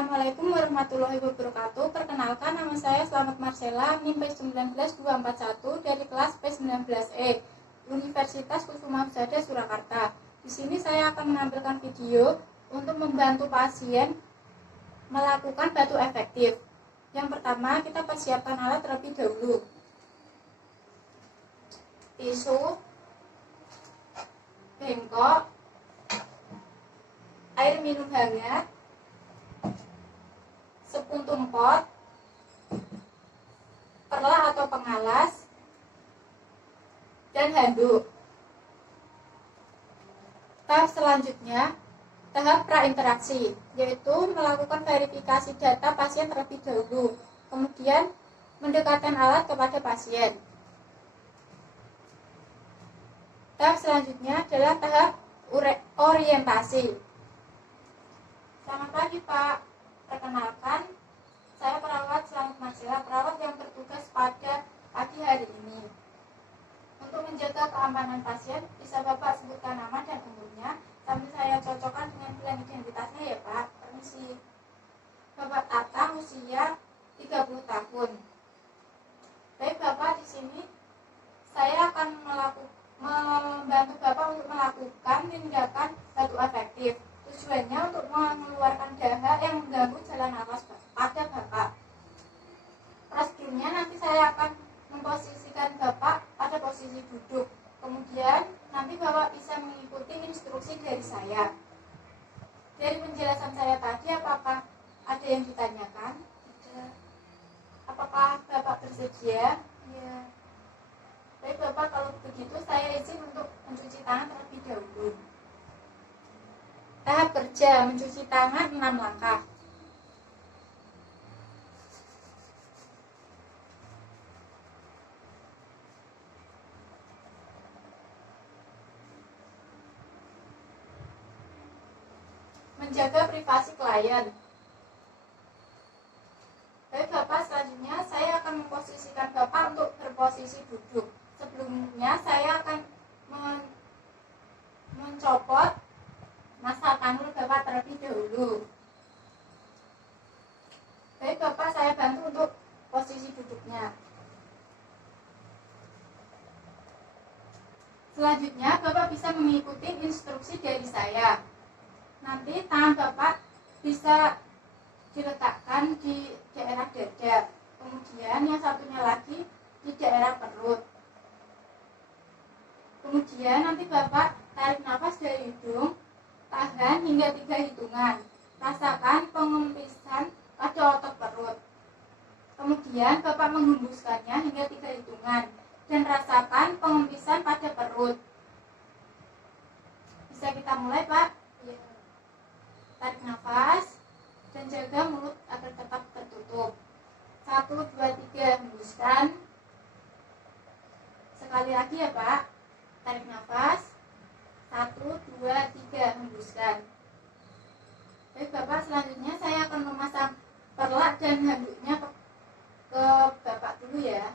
Assalamualaikum warahmatullahi wabarakatuh. Perkenalkan, nama saya Slamet Marcella, NIM P19241 dari kelas P19E, Universitas Kusuma Husada Surakarta. Di sini saya akan menampilkan video untuk membantu pasien melakukan batu efektif. Yang pertama, kita persiapkan alat terlebih dahulu. Tisu, bengkok, air minum hangat, sepuntung pot, perlah atau pengalas, dan handuk. Tahap selanjutnya, tahap prainteraksi, yaitu melakukan verifikasi data pasien terlebih dahulu, kemudian mendekatkan alat kepada pasien. Tahap selanjutnya adalah tahap orientasi. Selamat pagi, Pak. Perkenalkan, saya perawat Slamet Marcella, perawat yang bertugas pada pagi hari ini. Untuk menjaga keamanan pasien, bisa Bapak sebutkan nama dan umurnya, sambil saya cocokkan dengan bilang identitasnya ya Pak. Permisi. Bapak Tata, usia 30 tahun. Baik Bapak, di sini saya akan membantu Bapak untuk melakukan tindakan batu efektif. Tujuannya untuk mengeluarkan dahak yang mengganggu jalan nafas pada Bapak. Prosedurnya nanti saya akan memposisikan Bapak pada posisi duduk. Kemudian nanti Bapak bisa mengikuti instruksi dari saya. Dari penjelasan saya tadi, apakah ada yang ditanyakan? Tidak. Apakah Bapak bersedia? Ya. Baik Bapak, kalau begitu saya izin untuk mencuci tangan terlebih dahulu. Tahap kerja, mencuci tangan 6 langkah. Menjaga privasi klien. Baik Bapak, selanjutnya saya akan memposisikan Bapak untuk berposisi duduk. Sebelumnya saya akan mencopot masa kanul Bapak terlebih dahulu. Baik Bapak, saya bantu untuk posisi duduknya. Selanjutnya Bapak bisa mengikuti instruksi dari saya. Nanti tangan Bapak bisa diletakkan di daerah dada, kemudian yang satunya lagi di daerah perut. Kemudian nanti Bapak tarik nafas dari hidung, tahan hingga 3 hitungan. Rasakan pengempisan pada otot perut. Kemudian Bapak menghembuskannya hingga 3 hitungan dan rasakan pengempisan pada perut. Bisa kita mulai, Pak? Ya. Tarik nafas dan jaga mulut agar tetap tertutup. 1, 2, 3, hembuskan. Sekali lagi ya, Pak. Tarik nafas. 1, 2, 3, hembuskan. Baik Bapak, selanjutnya saya akan memasang perlak dan handuknya ke Bapak dulu ya.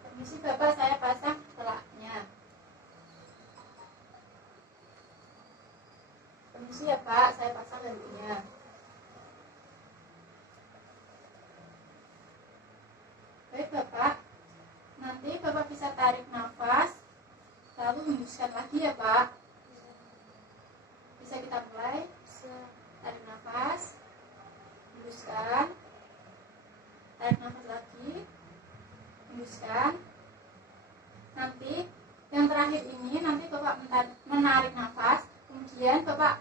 Permisi Bapak, saya pasang perlaknya. Permisi ya Pak, saya pasang handuknya. Baik Bapak, nanti Bapak bisa tarik nafas, lalu hembuskan lagi ya Pak. Bisa kita mulai? Bisa. Tarik nafas, hembuskan, tarik nafas lagi, hembuskan. Nanti yang terakhir ini, nanti Bapak menarik nafas, kemudian Bapak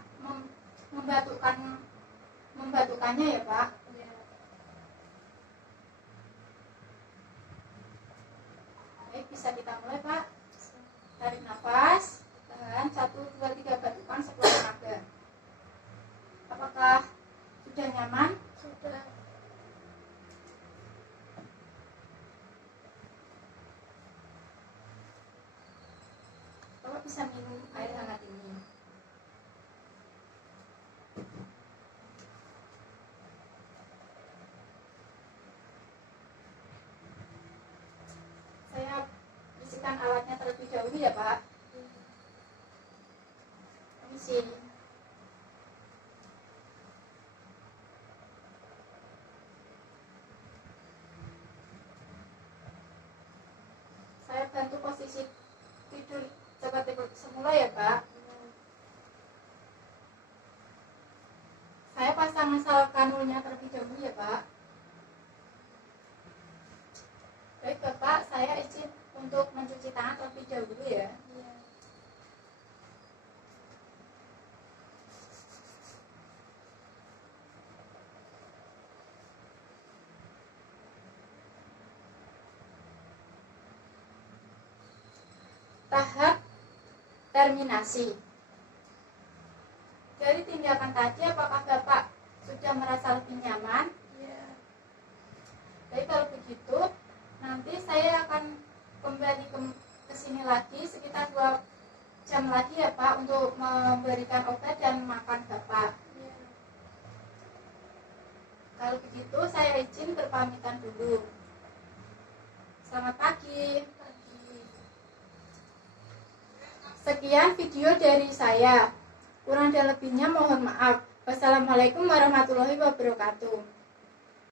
membatukannya ya Pak. Baik, bisa kita mulai Pak. Tarik nafas, tahan 1, 2, 3, batukan sekuat tenaga. Apakah sudah nyaman? Sudah. Bapak bisa minum air hangat ini. Saya bersihkan alatnya terlebih dahulu ya Pak. permisi. Saya bantu posisi tidur seperti semula ya, Pak. Saya pasang sal kanulnya terlebih dahulu ya, Pak. Baik, Bapak, saya izin untuk mencuci tangan terlebih dahulu ya. Tahap terminasi. Dari tindakan tadi, apakah Bapak sudah merasa lebih nyaman? Iya. Baik, kalau begitu, nanti saya akan kembali ke sini lagi sekitar 2 jam lagi ya, Pak, untuk memberikan obat dan makan Bapak. Iya. Kalau begitu, saya izin berpamitan dulu. Selamat pagi. Sekian video dari saya. Kurang dan lebihnya mohon maaf. Wassalamualaikum warahmatullahi wabarakatuh.